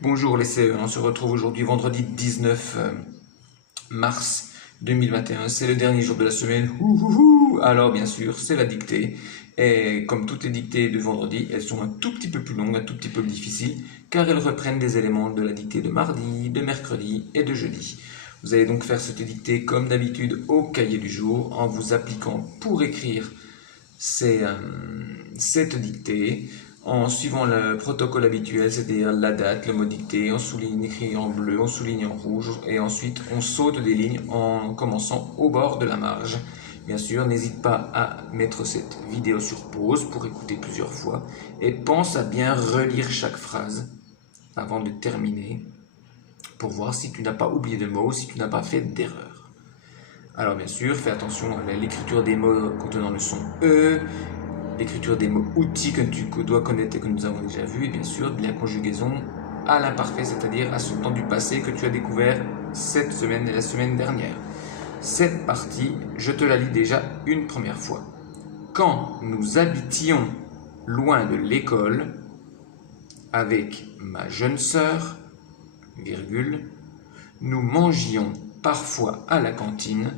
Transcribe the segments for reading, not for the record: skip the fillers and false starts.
Bonjour les CE, on se retrouve aujourd'hui vendredi 19 mars 2021, c'est le dernier jour de la semaine. Alors bien sûr, c'est la dictée. Et comme toutes les dictées de vendredi, elles sont un tout petit peu plus longues, un tout petit peu difficiles, car elles reprennent des éléments de la dictée de mardi, de mercredi et de jeudi. Vous allez donc faire cette dictée comme d'habitude au cahier du jour, en vous appliquant pour écrire cette dictée, en suivant le protocole habituel, c'est-à-dire la date, le mot dicté, on souligne écrit en bleu, on souligne en rouge, et ensuite on saute des lignes en commençant au bord de la marge. Bien sûr, n'hésite pas à mettre cette vidéo sur pause pour écouter plusieurs fois, et pense à bien relire chaque phrase avant de terminer, pour voir si tu n'as pas oublié de mots, si tu n'as pas fait d'erreur. Alors bien sûr, fais attention à l'écriture des mots contenant le son E, l'écriture des mots outils que tu dois connaître et que nous avons déjà vu, et bien sûr de la conjugaison à l'imparfait, c'est-à-dire à ce temps du passé que tu as découvert cette semaine et la semaine dernière. Cette partie, je te la lis déjà une première fois. Quand nous habitions loin de l'école, avec ma jeune sœur, virgule, nous mangions parfois à la cantine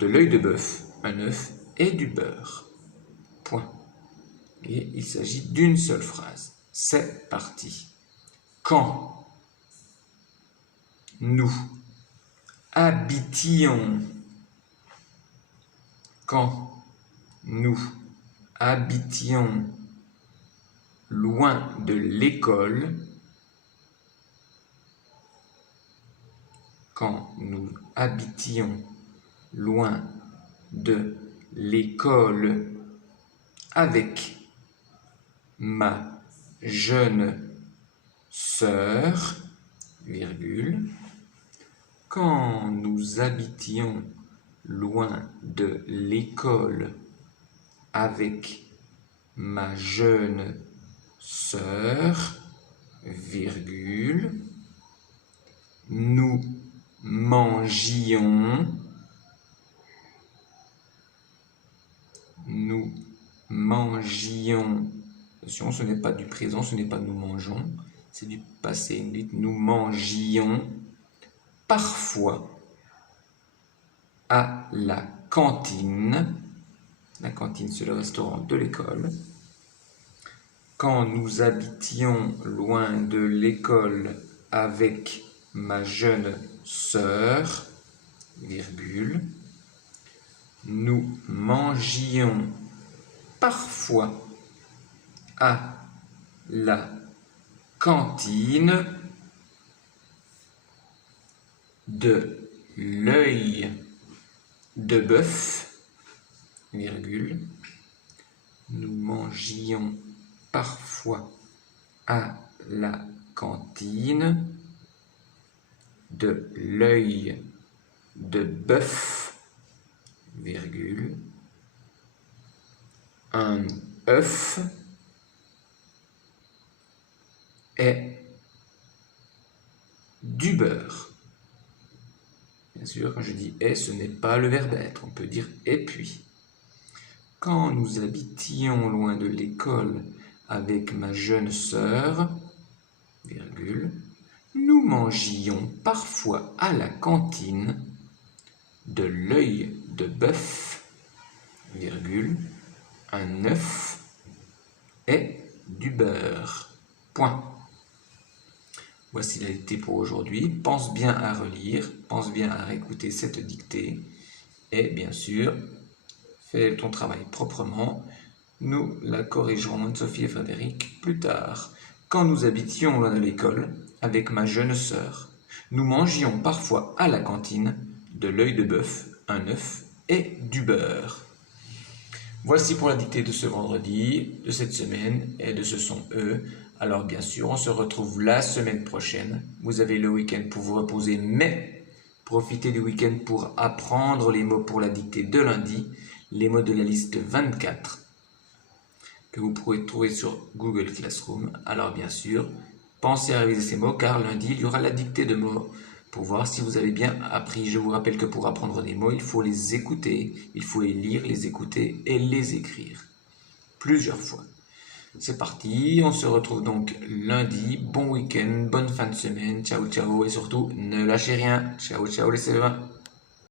de l'œil de bœuf, un œuf et du beurre. Point. Et il s'agit d'une seule phrase. C'est parti. Quand nous habitions, quand nous habitions loin de l'école, quand nous habitions loin de l'école avec ma jeune sœur, virgule, quand nous habitions loin de l'école avec ma jeune sœur, virgule, nous mangions attention, ce n'est pas du présent, ce n'est pas nous mangeons, c'est du passé. Nous mangions parfois à la cantine. La cantine, c'est le restaurant de l'école. Quand nous habitions loin de l'école avec ma jeune sœur, virgule, nous mangions parfois à la cantine de l'œil de bœuf, virgule, nous mangions parfois à la cantine de l'œil de bœuf, virgule, un œuf et du beurre. Bien sûr, quand je dis « et », ce n'est pas le verbe être, on peut dire « et puis ». Quand nous habitions loin de l'école avec ma jeune sœur, virgule, nous mangions parfois à la cantine de l'œil de bœuf, virgule, un œuf et du beurre. Point. Voici la dictée pour aujourd'hui. Pense bien à relire, pense bien à réécouter cette dictée et bien sûr, fais ton travail proprement. Nous la corrigerons, Sophie et Frédéric, plus tard. Quand nous habitions loin de l'école avec ma jeune sœur, nous mangions parfois à la cantine de l'œil de bœuf, un œuf et du beurre. Voici pour la dictée de ce vendredi, de cette semaine et de ce son E. Alors bien sûr, on se retrouve la semaine prochaine. Vous avez le week-end pour vous reposer, mais profitez du week-end pour apprendre les mots pour la dictée de lundi, les mots de la liste 24 que vous pourrez trouver sur Google Classroom. Alors bien sûr, pensez à réviser ces mots car lundi, il y aura la dictée de mots pour voir si vous avez bien appris. Je vous rappelle que pour apprendre des mots, il faut les écouter, il faut les lire, les écouter et les écrire plusieurs fois. C'est parti, on se retrouve donc lundi. Bon week-end, bonne fin de semaine. Ciao, ciao et surtout, ne lâchez rien. Ciao, ciao les CE1.